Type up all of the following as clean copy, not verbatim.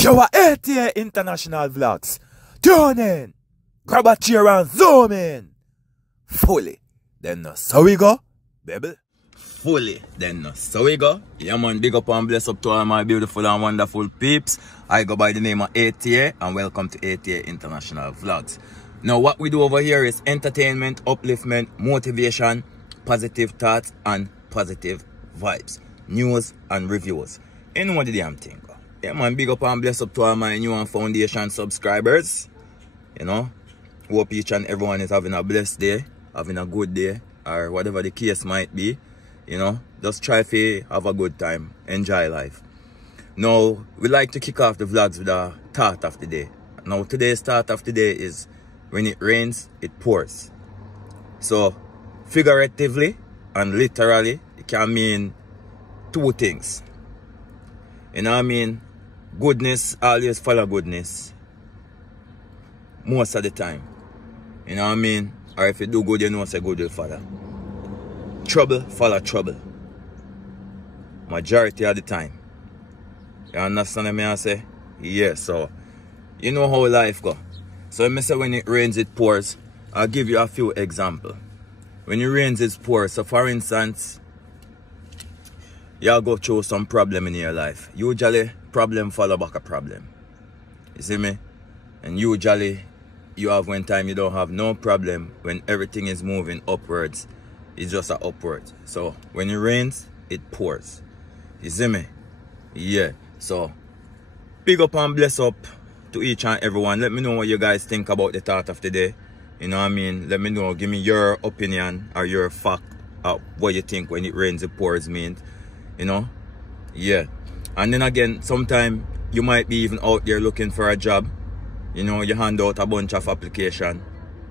Show 80 international vlogs. Tune in. Grab a chair and zoom in. Fully. Then so we go, baby. Fully. Then so we go. Yeah man, big up and bless up to all my beautiful and wonderful peeps. I go by the name of ATA and welcome to ATA International Vlogs. Now what we do over here is entertainment, upliftment, motivation, positive thoughts and positive vibes. News and reviews. You know what the damn thing. Yeah man, big up and bless up to all my new and foundation subscribers. You know, hope each and everyone is having a blessed day, having a good day, or whatever the case might be. You know, just try to have a good time, enjoy life. Now, we like to kick off the vlogs with a thought of the day. Now, today's thought of the day is, when it rains, it pours. So, figuratively and literally, it can mean two things. You know what I mean? Goodness always follow goodness. Most of the time. You know what I mean? Or if you do good, you know say good will follow. Trouble follow trouble. Majority of the time. You understand what I say? Yeah, so you know how life go. So when I say when it rains, it pours, I'll give you a few examples. When it rains, it pours. So for instance, you'll go through some problem in your life. Usually, problem follow back a problem. You see me? And usually, you have one time you don't have no problem when everything is moving upwards. It's just a upwards. So, when it rains, it pours. You see me? Yeah. So, big up and bless up to each and everyone. Let me know what you guys think about the thought of the day. You know what I mean? Let me know. Give me your opinion or your fact of what you think when it rains, it pours means. You know? Yeah. And then again, sometimes you might be even out there looking for a job. You know, you hand out a bunch of applications.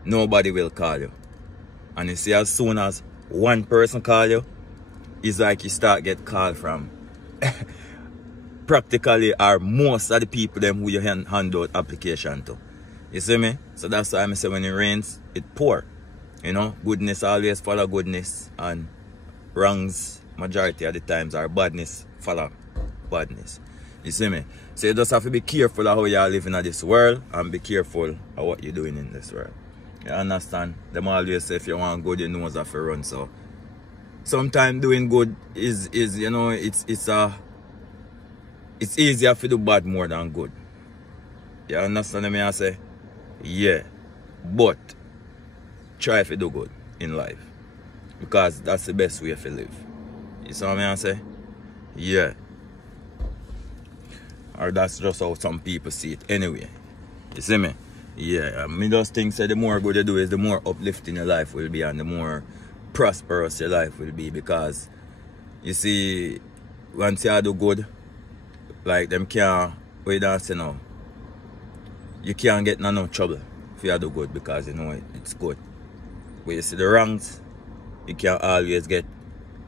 Nobody will call you. And you see, as soon as one person call you, it's like you start get called from practically or most of the people them who you hand out application to. You see me? So that's why I say when it rains, it pour. You know, goodness always follow goodness, and wrongs majority of the times are badness follow badness. You see me? So you just have to be careful of how you are living in this world and be careful of what you're doing in this world. You understand? Them always say if you want good, you know have to run. So sometimes doing good is you know, it's easier to do bad more than good. You understand what I say? Yeah. But try to do good in life. Because that's the best way to live. You see what I say? Yeah. Or that's just how some people see it anyway. You see me? Yeah. I just think that the more good you do is the more uplifting your life will be and the more prosperous your life will be. Because you see, once you do good, like them can't, what you don't say now, you can't get no trouble if you do good because you know it's good. When you see the wrongs, you can always get,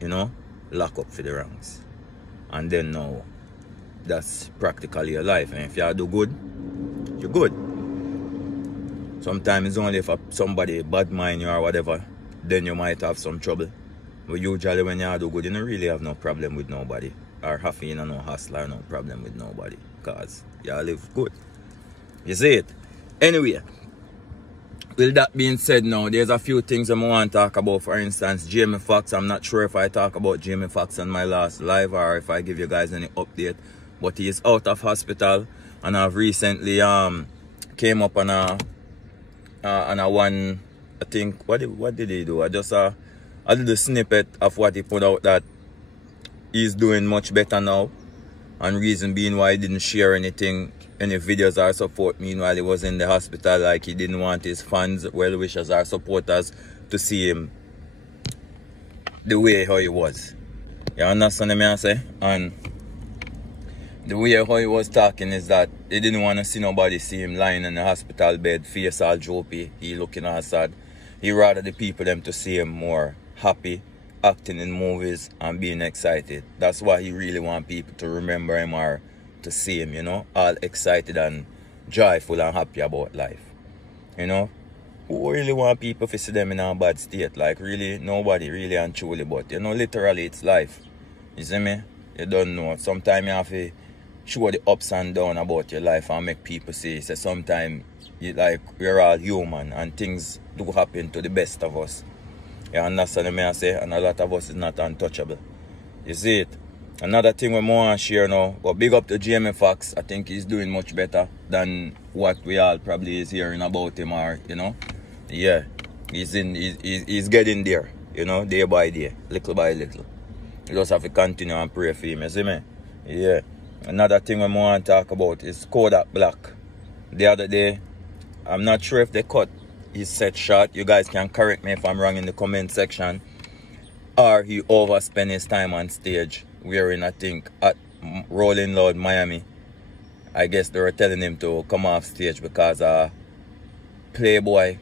you know, lock up for the wrongs. And then now, that's practically your life. And if you do good, you're good. Sometimes it's only if somebody bad mind you or whatever, then you might have some trouble. But usually when you do good, you don't really have no problem with nobody. Or have you know, no hustle or no problem with nobody. Because you live good. You see it? Anyway, with that being said now, there's a few things I want to talk about. For instance, Jamie Foxx. I'm not sure if I talk about Jamie Foxx on my last live or if I give you guys any update. But he is out of hospital, and I've recently came up on a one, I think, what did he do? I did a snippet of what he put out that he's doing much better now. And reason being why he didn't share anything, any videos or support meanwhile he was in the hospital, like he didn't want his fans, well-wishers or supporters to see him the way how he was. You understand what I say? And the way how he was talking is that he didn't want to see nobody see him lying in the hospital bed, face all droopy, he looking all sad. He rather the people them to see him more happy, acting in movies and being excited. That's why he really want people to remember him or to see him, you know, all excited and joyful and happy about life. You know, who really want people to see them in a bad state? Like really, nobody really and truly, but you know, literally it's life. You see me? You don't know. Sometimes you have to show the ups and downs about your life and make people see. So sometimes we're all human and things do happen to the best of us. You understand me I say? And a lot of us is not untouchable. You see it? Another thing we want to share now, but big up to Jamie Foxx. I think he's doing much better than what we all probably is hearing about him, or yeah, he's getting there, day by day, little by little. You just have to continue and pray for him, you see me? Yeah. Another thing we want to talk about is Kodak Black. The other day, I'm not sure if they cut his set short. You guys can correct me if I'm wrong in the comment section. Or he overspent his time on stage wearing, I think, at Rolling Loud Miami. I guess they were telling him to come off stage because Playboy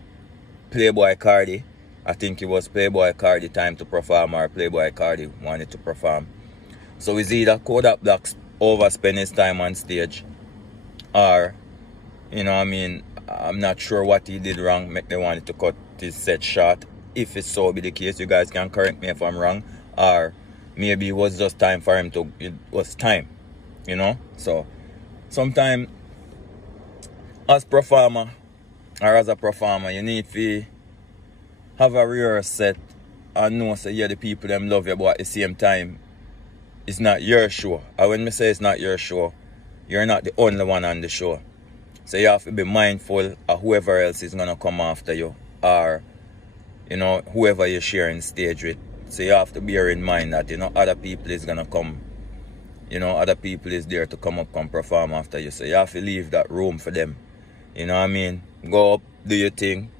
Cardi, I think it was Playboy Cardi time to perform, or Playboy Cardi wanted to perform. So it's either Kodak Black overspend his time on stage, or, I'm not sure what he did wrong, make they wanted to cut his set short. If it's so be the case, you guys can correct me if I'm wrong. Or maybe it was just time for him to, it was time, So sometimes as a performer, you need to have a real set and know, say, yeah, the people them love you, but at the same time, it's not your show. And when I say it's not your show, you're not the only one on the show. So you have to be mindful of whoever else is going to come after you, or whoever you're sharing stage with. So you have to bear in mind that, other people is going to come. Other people is there to come up and perform after you. So you have to leave that room for them. You know what I mean? Go up, do your thing.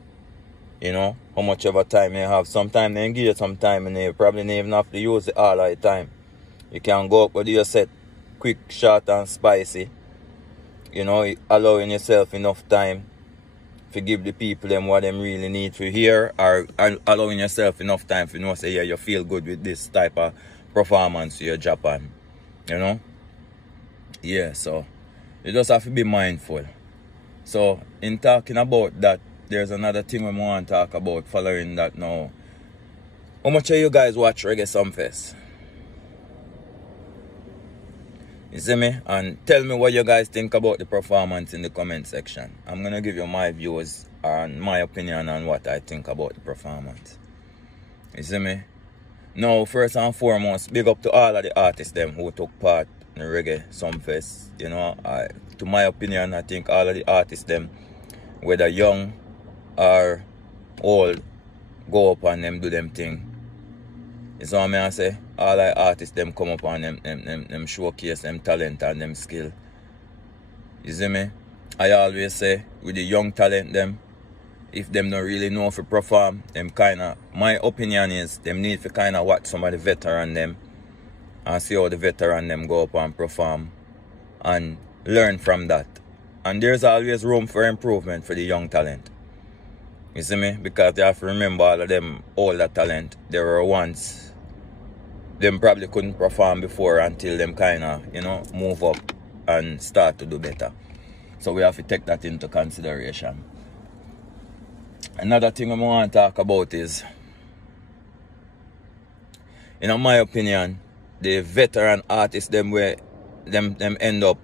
How much ever time you have. Sometimes they give you some time and you probably don't even have to use it all the time. You can go up and do your set quick, short and spicy. Allowing yourself enough time to give the people them what them really need to hear, or allowing yourself enough time to say, yeah, you feel good with this type of performance you're Japan. Yeah, so you just have to be mindful. So in talking about that, there's another thing we want to talk about following that now. How much of you guys watch Reggae Sumfest? You see me? And tell me what you guys think about the performance in the comment section. I'm going to give you my views and my opinion on what I think about the performance. You see me? Now, first and foremost, big up to all of the artists them who took part in the Reggae Sumfest. To my opinion, I think all of the artists them, whether young or old, go up and them do them thing. You see what I say? All the artists them come up and them showcase them talent and them skill. You see me? I always say with the young talent them, if them don't really know if to perform, them my opinion is them need to watch some of the veteran them and see how the veteran them go up and perform and learn from that. And there's always room for improvement for the young talent. You see me? Because you have to remember all of them older talent, there were once them probably couldn't perform before until them move up and start to do better. So we have to take that into consideration. Another thing I want to talk about is, in my opinion, the veteran artists them where them end up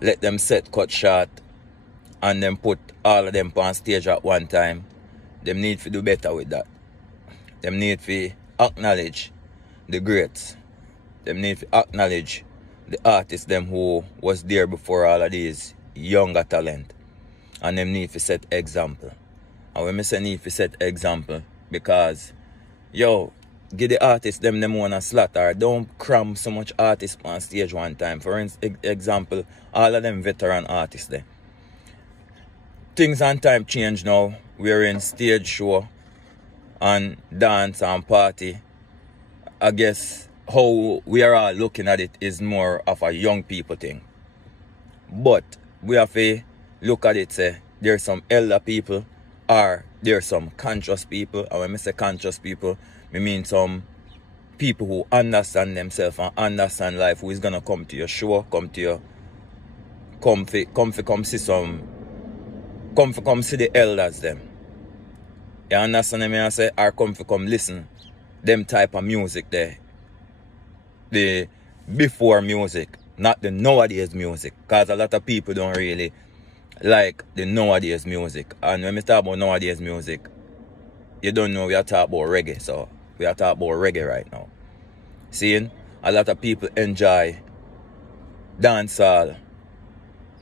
let them set cut short and then put all of them on stage at one time. Them need to do better with that. Them need to acknowledge the greats. Them need to acknowledge the artists them who was there before all of these younger talent. And them need to set example. And when I say need to set example, because give the artists them own a slot, or don't cram so much artists on stage one time. For example, all of them veteran artists there. Things and time change now. We're in stage show and dance and party. I guess how we are all looking at it is more of a young people thing. But we have to look at it, say, there's some elder people or there's some conscious people. And when I say conscious people, I mean some people who understand themselves and understand life, who is going to come to your show, come see the elders them. You understand me? I say, or come listen them type of music there. The before music. not the nowadays music. Because a lot of people don't really like the nowadays music. And when we talk about nowadays music, you don't know we are talking about reggae. So we are talking about reggae right now. Seeing a lot of people enjoy dancehall,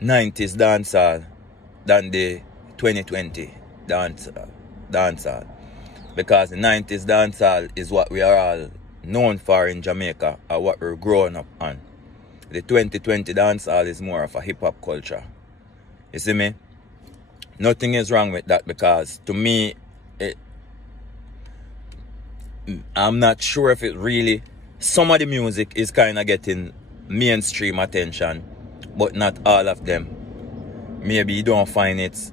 90s dancehall than the 2020 dancehall. Because the 90s dancehall is what we are all known for in Jamaica, or what we're growing up on. The 2020 dancehall is more of a hip-hop culture. You see me? Nothing is wrong with that, because to me, I'm not sure if it really... Some of the music is kind of getting mainstream attention, but not all of them. Maybe you don't find it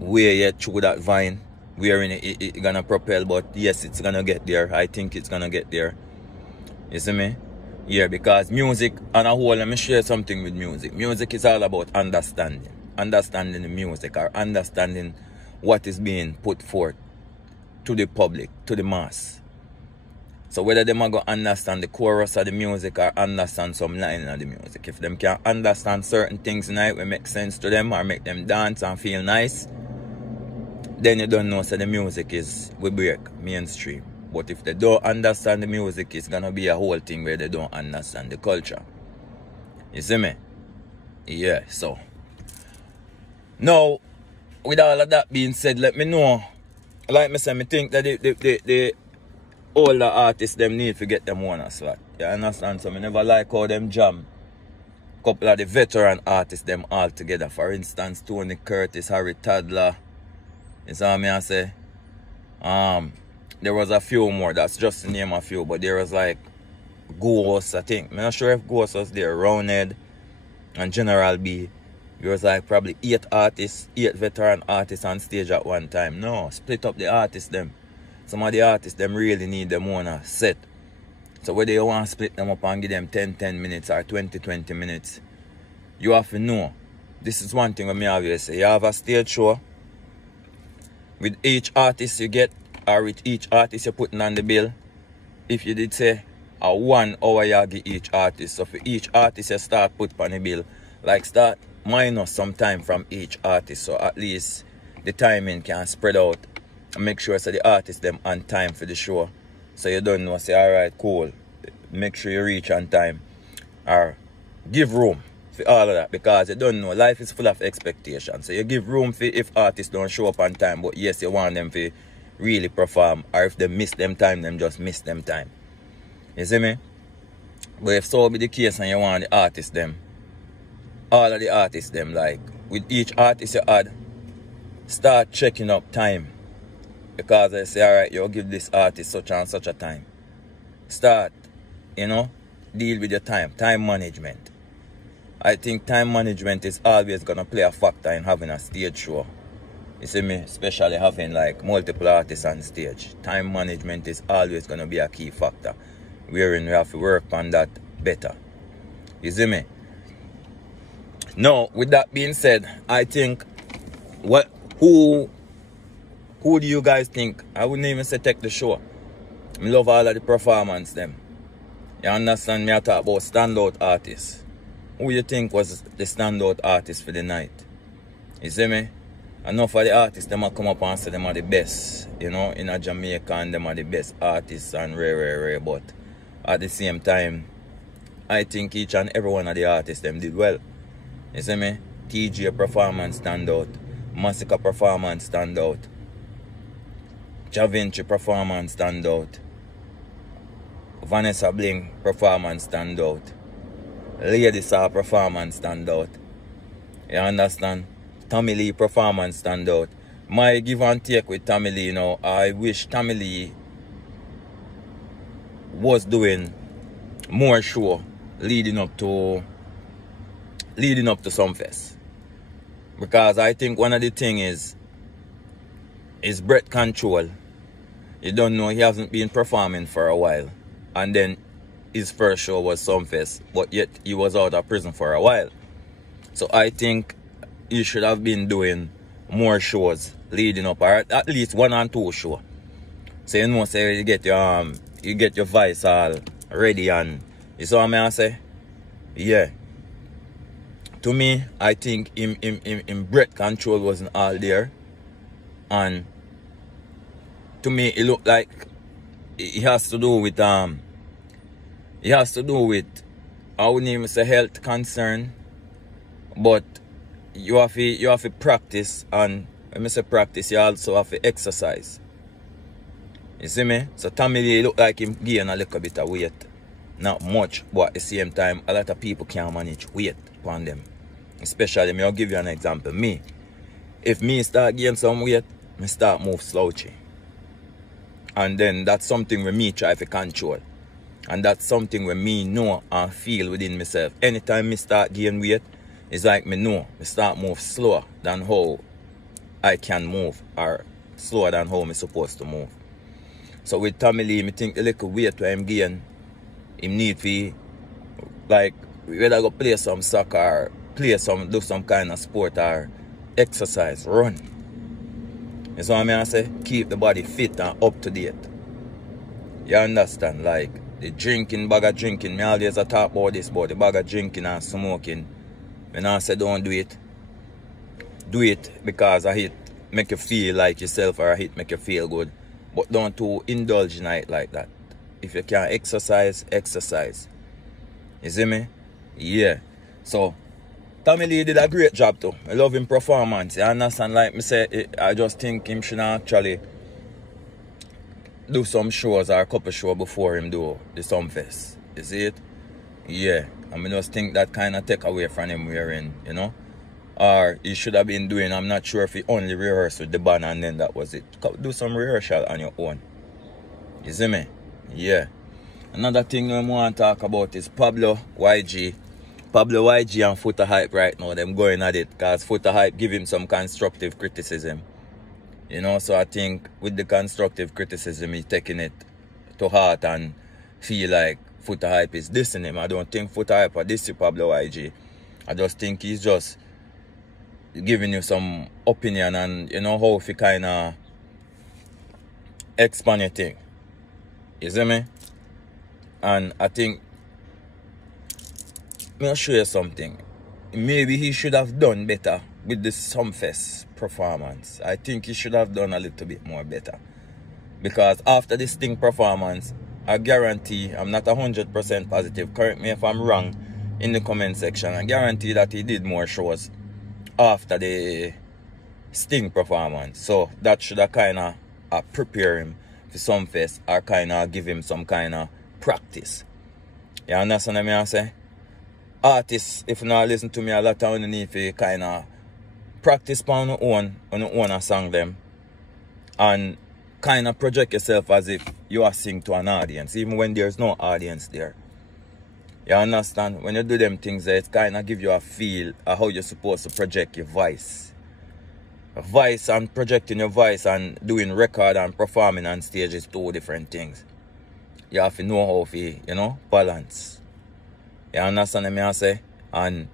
where yet through that vine, wherein it's gonna propel, but yes, it's gonna get there. I think it's gonna get there. You see me? Yeah, because music, on a whole, let me share something with music. Music is all about understanding. Understanding the music, or understanding what is being put forth to the public, to the mass. So whether them are going to understand the chorus of the music or understand some line of the music. If them can understand certain things in it will make sense to them or make them dance and feel nice, then you don't know so the music will break mainstream. But if they don't understand the music, it's going to be a whole thing where they don't understand the culture. You see me? Yeah, so. Now, with all of that being said, let me know. Like I said, I think that the older artists, them need to get them on a slot. You understand? So I never like how them jam couple of the veteran artists, them all together. For instance, Tony Curtis, Harry Toddler. You see what I say? There was a few more, that's just to name a few, but there was like Ghost, I think. I'm not sure if Ghost was there, Roundhead and General B. There was like probably 8 veteran artists on stage at one time. No, split up the artists them. Some of the artists them really need them on a set. So whether you want to split them up and give them 10 minutes or 20 minutes, you have to know. This is one thing I always say. You have a stage show. With each artist you get, or with each artist you're putting on the bill, if you did say a 1 hour you give each artist. So for each artist you start put on the bill, like start minus some time from each artist, so at least the timing can spread out and make sure so the artist them on time for the show. So you don't know, say alright, cool, make sure you reach on time, or give room for all of that, because you don't know, life is full of expectations. So you give room for if artists don't show up on time, but yes, you want them to really perform, or if they miss them time, them just miss them time. You see me? But if so be the case and you want the artists them, all of the artists them, like with each artist you add, start checking up time. Because I say, alright, you'll give this artist such and such a time. Start, deal with your time management. I think time management is always going to play a factor in having a stage show. You see me? Especially having like multiple artists on stage. Time management is always going to be a key factor, wherein we have to work on that better. You see me? Now, with that being said, I think, who do you guys think? I wouldn't even say take the show. I love all of the performance them. You understand me? I talk about standout artists. Who you think was the standout artist for the night? You see me? Enough of the artists, them come up and say them are the best, in a Jamaica, and them are the best artists and rare. But at the same time, I think each and every one of the artists, them did well. You see me? TJ performance stand out. Massacre performance stand out. Javinci performance stand out. Vanessa Bling performance stand out. Lady Saw performance stand out. You understand? Tommy Lee performance stand out. My give and take with Tommy Lee, I wish Tommy Lee was doing more show leading up to Sumfest. Because I think one of the things is breath control. You don't know, he hasn't been performing for a while. And then his first show was Sumfest, but yet he was out of prison for a while. So I think he should have been doing more shows leading up, or at least 1 or 2 shows. So say you get your voice all ready, and you saw me I say? Yeah. to me, I think him breath control wasn't all there. And to me, it looked like it has to do with I wouldn't even say health concern, but you have to practice, and when I say practice, you also have to exercise. You see me? So Tommy Lee look like him gain a little bit of weight. Not much, but at the same time, a lot of people can't manage weight upon them. Especially, I'll give you an example. Me, if me start gaining some weight, I start move slouchy. And then that's something where me try to control. And that's something where me know and feel within myself. Anytime me start gaining weight, it's like me know me start move slower than how I can move, or slower than how I'm supposed to move. So with Tommy Lee, I think the little weight where I'm gain, him need to, like, whether go play some soccer, do some kind of sport, or exercise, run. You know what I say? Keep the body fit and up to date. You understand? Like, the bag of drinking, me always talk about this, about the bag of drinking and smoking. When I say don't do it, do it because it make you feel like yourself, or it make you feel good. But don't to indulge in it like that. If you can exercise, exercise. You see me? Yeah. So, Tommy Lee did a great job too. I love him performance. You understand? Like me say, I just think him should actually do some shows, or a couple shows before him do the Sumfest. You see it? Yeah. I mean, just think that kind of take away from him wearing, you know? Or he should have been doing, I'm not sure if he only rehearsed with the band and then that was it. Do some rehearsal on your own. You see me? Yeah. Another thing I want to talk about is Pablo YG. Pablo YG and Footahype right now, them going at it, because Footahype give him some constructive criticism. You know, so I think with the constructive criticism, he's taking it to heart and feel like Footahype is dissing him. I don't think Footahype are dissing Pablo YG. I just think he's just giving you some opinion and, you know, how if you kind of expand your thing. You see me? And I think, I'll show you something. Maybe he should have done better with the Sumfest performance. I think he should have done a little bit more better. Because after this Sting performance, I guarantee, I'm not 100% positive, correct me if I'm wrong in the comment section, I guarantee that he did more shows after the Sting performance. So that should have kind of prepare him for Sumfest, or kind of give him some kind of practice. You understand what I say? Artists, if you not listen to me a lot, I need to kind of practice on your own a song them, and kind of project yourself as if you are singing to an audience, even when there's no audience there. You understand? When you do them things, it kind of give you a feel of how you're supposed to project your voice. A voice and projecting your voice and doing record and performing on stage is two different things. You have to know how to, you know, balance. You understand what I say? And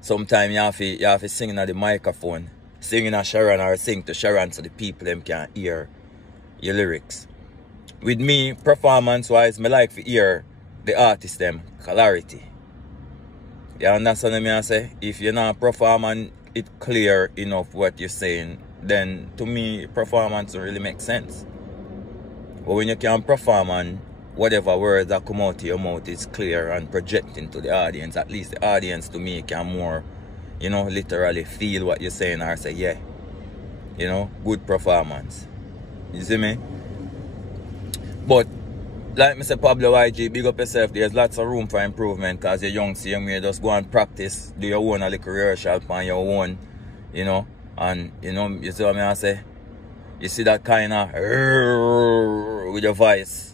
sometimes you have to sing at the microphone. Singing at Sharon, or sing to Sharon so the people them can hear your lyrics. With me, performance-wise, I like to hear the artist them clarity. You understand what I say? If you're not performing it clear enough what you're saying, then to me, performance don't really make sense. But when you can perform and whatever words that come out of your mouth is clear and projecting to the audience, at least the audience to me can more, you know, literally feel what you're saying, or say, yeah, you know, good performance. You see me? But like I said, Pablo YG, big up yourself. There's lots of room for improvement, because you're young, same way. Just go and practice, do your own a little rehearsal on your own, you know. And, you know, you see what I say? You see that kind of with your voice.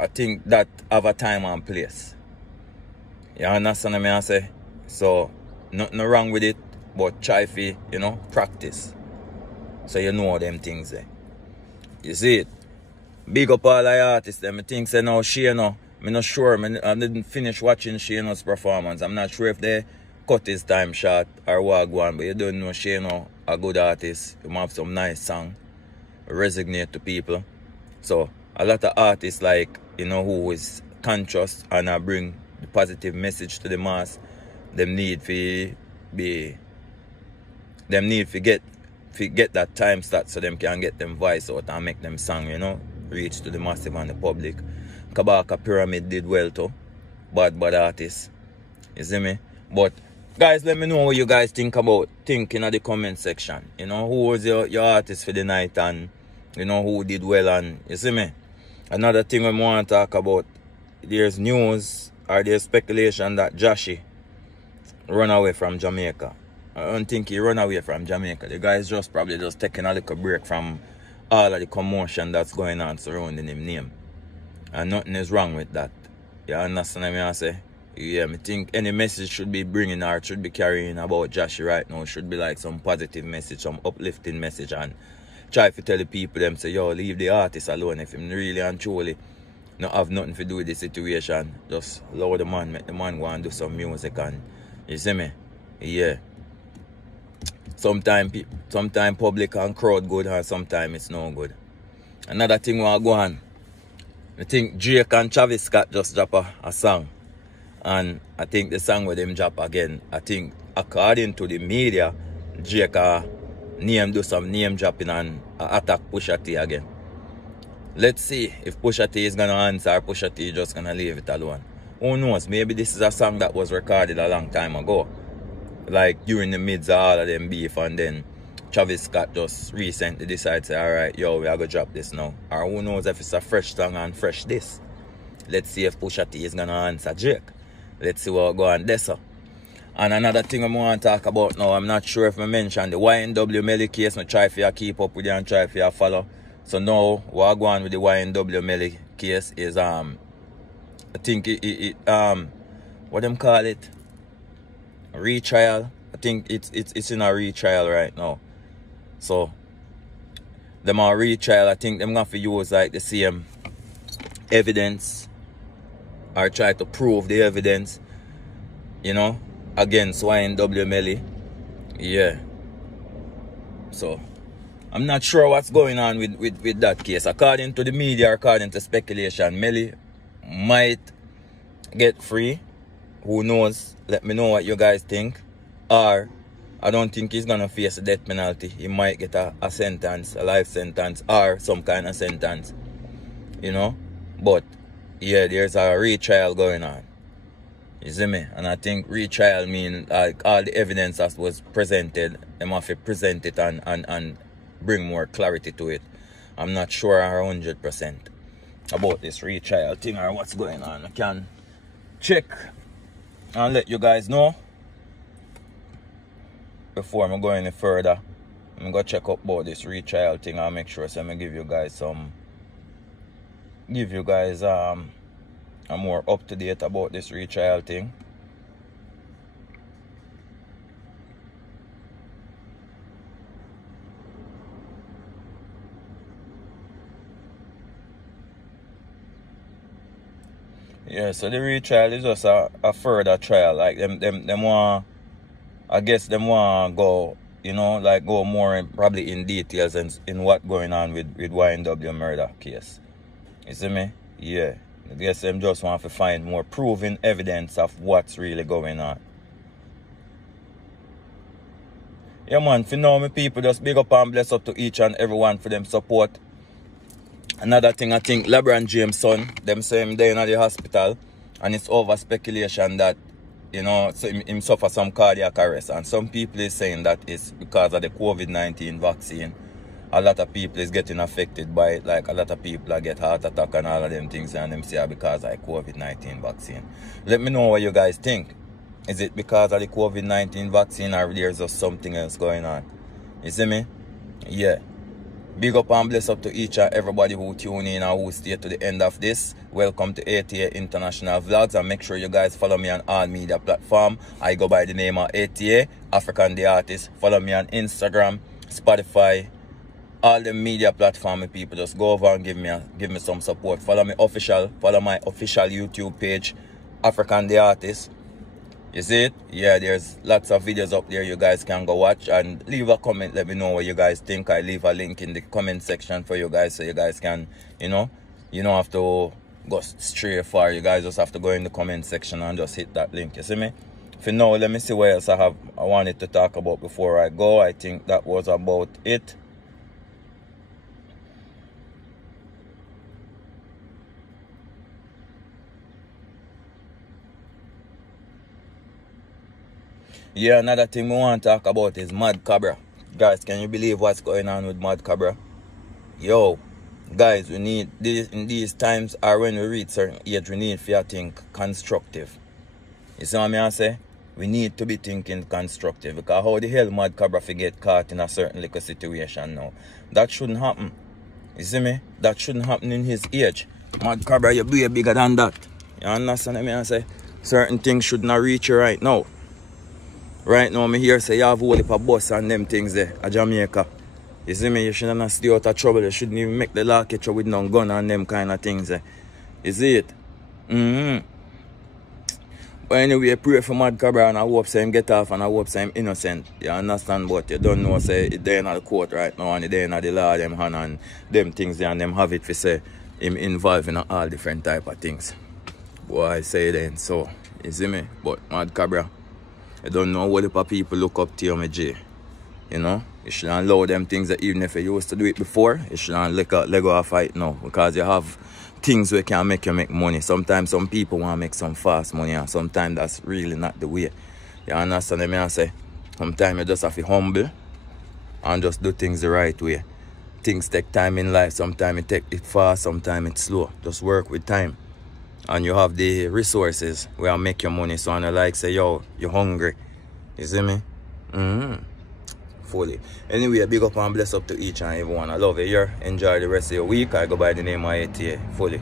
I think that have a time and place. You understand what I say? So, nothing wrong with it, but try to, you know, practice. So you know them things there. You see it? Big up all the artists them. I think say now Shano, I'm not sure. I didn't finish watching Shano's performance. I'm not sure if they cut his time short or what one, but you don't know Shano a good artist. He have some nice song. Resonate to people. So a lot of artists like, you know, who is conscious and bring the positive message to the mass, them need to be, them need to get that time start so them can get them voice out and make them song, you know, reach to the massive and the public. Kabaka Pyramid did well too. Bad artists. You see me? But guys, let me know what you guys think in the comment section. You know, who was your artist for the night, and you know who did well, and you see me? Another thing I want to talk about, there's news or there's speculation that Joshy run away from Jamaica. I don't think he run away from Jamaica. The guy's probably just taking a little break from all of the commotion that's going on surrounding his name. And nothing is wrong with that. You understand what I say? Yeah, I think any message should be bringing or should be carrying about Joshy right now should be like some positive message, some uplifting message, and try to tell the people them say, yo, leave the artist alone. If him really and truly not have nothing to do with the situation, just allow the man, make the man go and do some music, and you see me? Yeah. Sometimes public and crowd good, and sometimes it's no good. Another thing we go on, I think Drake and Travis Scott just drop a song. And I think the song with them drop again, I think according to the media, Drake do some name dropping and attack Pusha T again. Let's see if Pusha T is going to answer or Pusha T is just going to leave it alone. Who knows, maybe this is a song that was recorded a long time ago. Like during the midst of all of them beef, and then Travis Scott just recently decided to say, alright, yo, we are going to drop this now. Or who knows if it's a fresh song and fresh this. Let's see if Pusha T is going to answer Drake. Let's see what go on there. And another thing I want to talk about now, I'm not sure if I mentioned the YNW Melly case. I try for keep up with you and try for follow. So now what go on with the YNW Melly case is I think what them call it? Retrial. I think it's in a retrial right now. So them are retrial. I think them gonna have to use like the same evidence or try to prove the evidence, you know, against YNW Melly. Yeah. So I'm not sure what's going on with that case. According to the media, according to speculation, Melly might get free. Who knows? Let me know what you guys think. Or I don't think he's gonna face a death penalty. He might get a sentence, a life sentence, or some kind of sentence. You know? But yeah, there's a retrial going on. You see me? And I think retrial means like all the evidence that was presented, they have to present it and bring more clarity to it. I'm not sure 100% about this retrial thing or what's going on. I can check and let you guys know. Before I go any further, I'm going to check up about this retrial thing and make sure so I'm going to give you guys I'm more up to date about this retrial thing. Yeah, so the retrial is just a further trial. Like them want, I guess them want go, you know, like go more probably in details in what going on with YNW murder case. You see me? Yeah. I guess them just want to find more proven evidence of what's really going on. Yeah, man, for now, my people, just big up and bless up to each and everyone for them support. Another thing, I think LeBron James' son, them say him there in the hospital, and it's over speculation that, you know, so him suffer some cardiac arrest. And some people is saying that it's because of the COVID-19 vaccine. A lot of people is getting affected by it. Like a lot of people get heart attack and all of them things, and them say because of the COVID-19 vaccine. Let me know what you guys think. Is it because of the COVID-19 vaccine, or there's just something else going on? You see me? Yeah. Big up and bless up to each and everybody who tune in and who stay to the end of this. Welcome to ATA International Vlogs, and make sure you guys follow me on all media platforms. I go by the name of ATA, African the Artist. Follow me on Instagram, Spotify, all the media platform. People just go over and give me some support. Follow my official YouTube page, African the Artist. You see it? Yeah, there's lots of videos up there you guys can go watch, and leave a comment. Let me know what you guys think. I leave a link in the comment section for you guys so you guys can, you don't have to go stray far. You guys just have to go in the comment section and just hit that link. You see me? For now, let me see what else I wanted to talk about before I go. I think that was about it. Yeah, another thing we want to talk about is Mad Cobra. Guys, can you believe what's going on with Mad Cobra? Yo, guys, we need this in these times, or when we reach certain age, we need to think constructive. You see what I say? We need to be thinking constructive, because how the hell Mad Cobra get caught in a certain little situation now? That shouldn't happen. You see me? That shouldn't happen in his age. Mad Cobra, you be bigger than that. You understand what I say? Certain things should not reach you right now. Right now, me here say you have a whole heap of bus and them things there at Jamaica. You see me? You shouldn't stay out of trouble. You shouldn't even make the law catch you with no gun and them kind of things there. You see it? But anyway, pray for Mad Cobra and I hope say him get off and I hope say him innocent. You understand? But you don't know say it's there in the court right now and it's there in the law them hand and them things there and them have it for say him involved in all different type of things. Boy, I say then so. You see me? But Mad Cobra, I don't know what if people look up to you, my J. You know? You shouldn't allow them things that even if you used to do it before, you shouldn't let go of fight now. Because you have things where can make you make money. Sometimes some people want to make some fast money and sometimes that's really not the way. You understand what I say? Sometimes you just have to humble and just do things the right way. Things take time in life. Sometimes it take it fast, sometimes it's slow. Just work with time. And you have the resources where you make your money. So I like say, yo, you're hungry. You see me? Fully. Anyway, big up and bless up to each and everyone. I love you here. Enjoy the rest of your week. I go by the name of ATA. Fully.